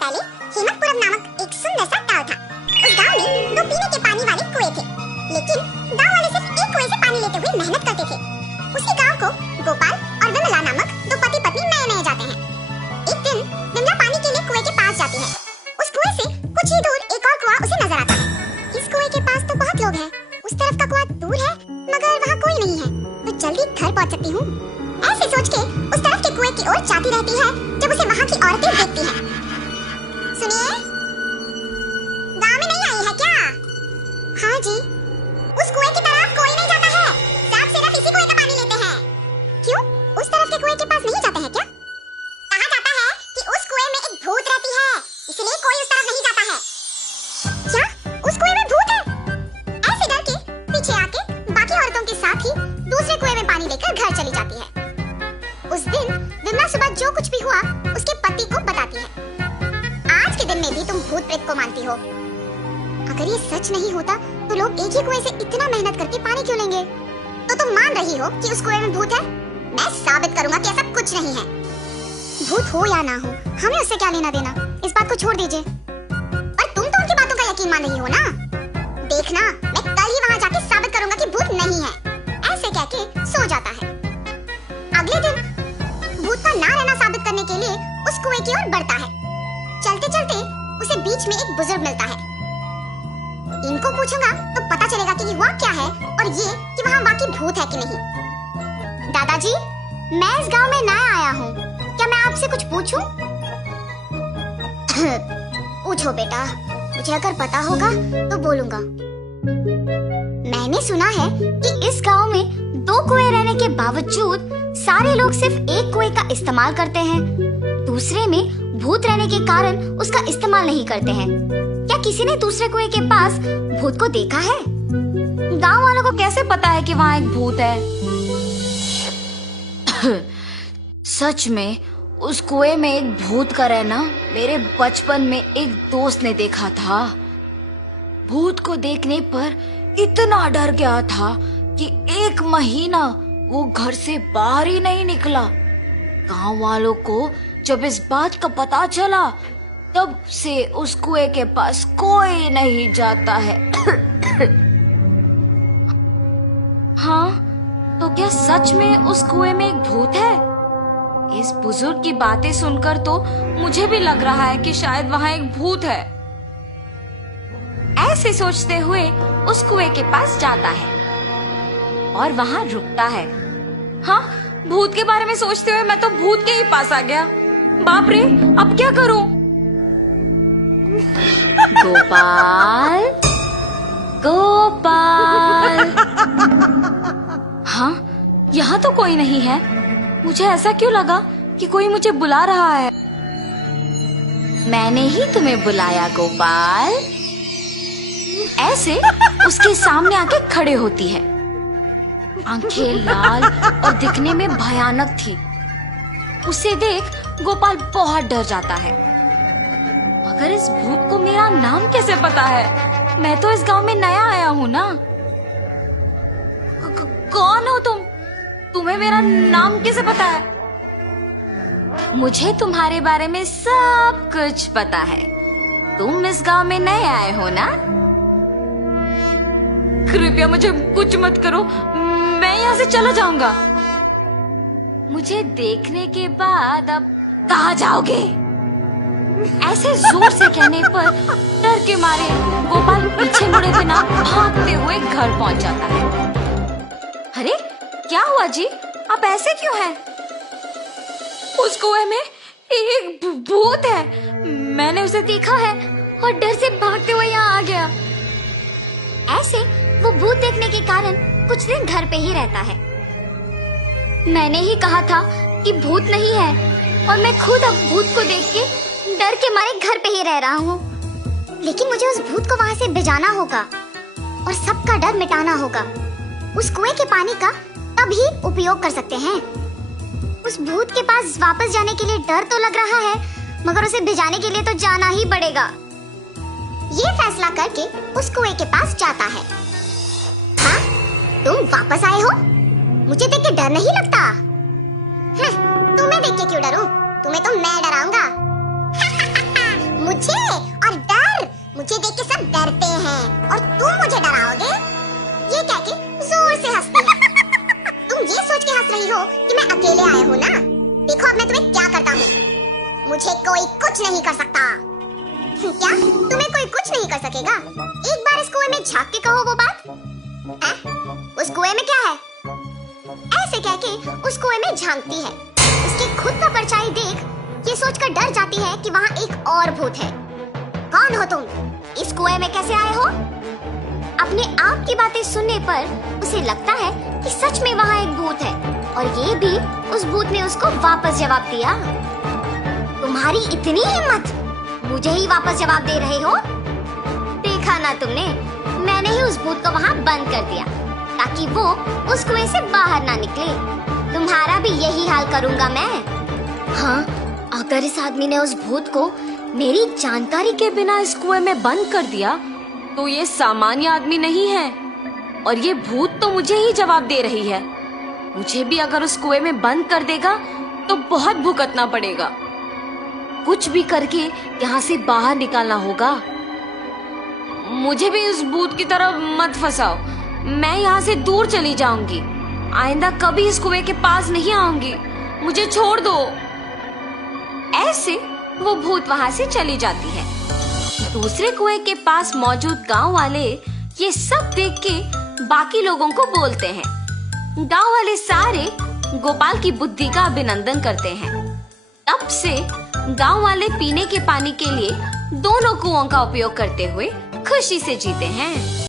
पहले हेमंतपुरम नामक एक सुंदर सा गांव था। उस गांव में 2 पीने के पानी वाले कुएं थे, लेकिन गांव वाले सिर्फ एक कुएं से पानी लेते हुए मेहनत करते थे। उसी गांव को गोपाल और विमला नामक 2 पति पत्नी नए जाते हैं। एक दिन विमला पानी के लिए कुएं के पास जाती है। उस कुएं से कुछ ही दूर एक और कुआं उसे नजर आता है। इस कुएं के पास तो बहुत लोग हैं, उस तरफ का कुआं दूर है मगर वहाँ कोई नहीं है, तो जल्दी घर पहुँच सकती हूँ। ऐसे सोच के उस तरफ के कुएं की ओर जाती रहती है जब उसे वहाँ की औरतें देखती हैं। सुनिए, गाँव में नहीं आई है क्या? हाँ जी। उस कुएं की तरफ कोई नहीं जाता है, सब सिर्फ इसी कुएं का पानी लेते हैं। क्यों? उस तरफ के कुएं के पास नहीं जाते हैं क्या? कहा जाता है कि उस कुएं में एक भूत रहती है, इसलिए कोई उस तरफ नहीं जाता है। क्या? उस कुएं में भूत है? ऐसे डर के पीछे आके बाकी औरतों के साथ ही दूसरे कुएं में पानी लेकर घर चली जाती है। उस दिन विमला सुबह जो कुछ भी हुआ उसके पति को बताती है। आज के दिन में भी तुम भूत प्रेत को मानती हो। अगर ये सच नहीं होता तो लोग एक ही कुएं से इतना मेहनत करके पानी क्यों लेंगे? तो तुम मान रही हो कि उस कुएं में भूत है? मैं साबित करूंगा कि ऐसा कुछ नहीं है। भूत हो या ना हो, हमें उससे क्या लेना देना, इस बात को छोड़ दीजिए। पर तुम तो उनकी बातों का यकीन मान रही हो ना? देखना, मैं कल ही वहाँ जाके साबित करूंगा कि भूत नहीं है। ऐसे कह के सो जाता है। अगले दिन भूत का ना रहना साबित करने के लिए उस कुएं की ओर बढ़ता है। चलते चलते उसे बीच में एक बुजुर्ग मिलता है। इनको पूछूंगा तो पता चलेगा कि हुआ क्या है और ये कि वहाँ बाकी भूत है कि नहीं। दादाजी, मैं इस गांव में नया आया हूँ, क्या मैं आपसे कुछ पूछूं? पूछो बेटा, मुझे अगर पता होगा तो बोलूंगा। मैंने सुना है कि इस गांव में 2 कुएं रहने के बावजूद सारे लोग सिर्फ एक कुएं का इस्तेमाल करते हैं, दूसरे में भूत रहने के कारण उसका इस्तेमाल नहीं करते हैं। क्या किसी ने दूसरे कुएं के पास भूत को देखा है? गांव वालों को कैसे पता है कि वहाँ एक भूत है? सच में उस कुएं में एक भूत का रहना मेरे बचपन में एक दोस्त ने देखा था। भूत को देखने पर इतना डर गया था कि 1 महीना वो घर से बाहर ही नहीं निकला। गांव वालों को जब इस बात का पता चला तब से उस कुएं के पास कोई नहीं जाता है। हाँ, तो क्या सच में उस कुएं में एक भूत है? इस बुजुर्ग की बातें सुनकर तो मुझे भी लग रहा है कि शायद वहाँ एक भूत है। ऐसे सोचते हुए उस कुएं के पास जाता है और वहाँ रुकता है। हाँ, भूत के बारे में सोचते हुए मैं तो भूत के ही पास आ गया। बाप रे, अब क्या करूं? गोपाल, गोपाल। हाँ, यहाँ तो कोई नहीं है। मुझे ऐसा क्यों लगा कि कोई मुझे बुला रहा है? मैंने ही तुम्हें बुलाया गोपाल। ऐसे उसके सामने आके खड़े होती है। आंखें लाल और दिखने में भयानक थी। उसे देख गोपाल बहुत डर जाता है। मगर इस भूत को मेरा नाम कैसे पता है? मैं तो इस गांव में नया आया हूँ ना। कौन हो तुम? तुम्हें मेरा नाम कैसे पता है? मुझे तुम्हारे बारे में सब कुछ पता है। तुम इस गांव में नए आए हो ना? कृपया मुझे कुछ मत करो, मैं यहाँ से चला जाऊंगा। मुझे देखने के बाद अब कहाँ जाओगे? ऐसे जोर से कहने पर डर के मारे गोपाल पीछे मुड़े बिना भागते हुए घर पहुंच जाता है। अरे क्या हुआ जी, आप ऐसे क्यों हैं? उस कुएं में एक भूत है, मैंने उसे देखा है और डर से भागते हुए यहाँ आ गया। ऐसे वो भूत देखने के कारण कुछ दिन घर पे ही रहता है। मैंने ही कहा था कि भूत नहीं है और मैं खुद अब भूत को देख के डर के मारे घर पे ही रह रहा हूँ। लेकिन मुझे उस भूत को वहाँ से भिजाना होगा और सबका डर मिटाना होगा। उस कुएं के पानी का तभी उपयोग कर सकते हैं। उस भूत के पास वापस जाने के लिए डर तो लग रहा है, मगर उसे भिजाने के लिए तो जाना ही पड़ेगा। ये फैसला करके उस कुएं के पास जाता है। हाँ, तुम वापस आए हो? मुझे देख के डर नहीं लगता? तुम्हें देख के क्यों डरूं? तुम्हें तो मैं डराऊंगा। मुझे कोई कुछ नहीं कर सकता। क्या तुम्हें कोई कुछ नहीं कर सकेगा? एक बार इस कुएं में झांक के कहो वो बात। उस कुएं में क्या है? ऐसे कह के उस कुएं में झांकती है। उसकी खुद का परछाई देख ये सोचकर डर जाती है कि वहाँ एक और भूत है। कौन हो तुम? इस कुएं में कैसे आए हो? अपने आप की बातें सुनने पर उसे लगता है कि सच में वहाँ एक भूत है और ये भी उस भूत ने उसको वापस जवाब दिया। तुम्हारी इतनी हिम्मत, मुझे ही वापस जवाब दे रहे हो? देखा ना तुमने, मैंने ही उस भूत को वहाँ बंद कर दिया ताकि वो उस कुएं से बाहर ना निकले। तुम्हारा भी यही हाल करूँगा मैं। हाँ, अगर इस आदमी ने उस भूत को मेरी जानकारी के बिना इस कुएं में बंद कर दिया तो ये सामान्य आदमी नहीं है और ये भूत तो मुझे ही जवाब दे रही है। मुझे भी अगर उस कुएं में बंद कर देगा तो बहुत भुगतना पड़ेगा। कुछ भी करके यहाँ से बाहर निकालना होगा। मुझे भी उस भूत की तरह मत फंसाओ। मैं यहाँ से दूर चली जाऊंगी। आइंदा कभी इस कुएं के पास नहीं आऊंगी। मुझे छोड़ दो। ऐसे वो भूत वहाँ से चली जाती है। दूसरे कुएं के पास मौजूद गांव वाले ये सब देख के बाकी लोगों को बोलते हैं। गांव वाले सारे गोपाल की बुद्धि का अभिनंदन करते हैं। तब से गांव वाले पीने के पानी के लिए दोनों कुओं का उपयोग करते हुए खुशी से जीते हैं।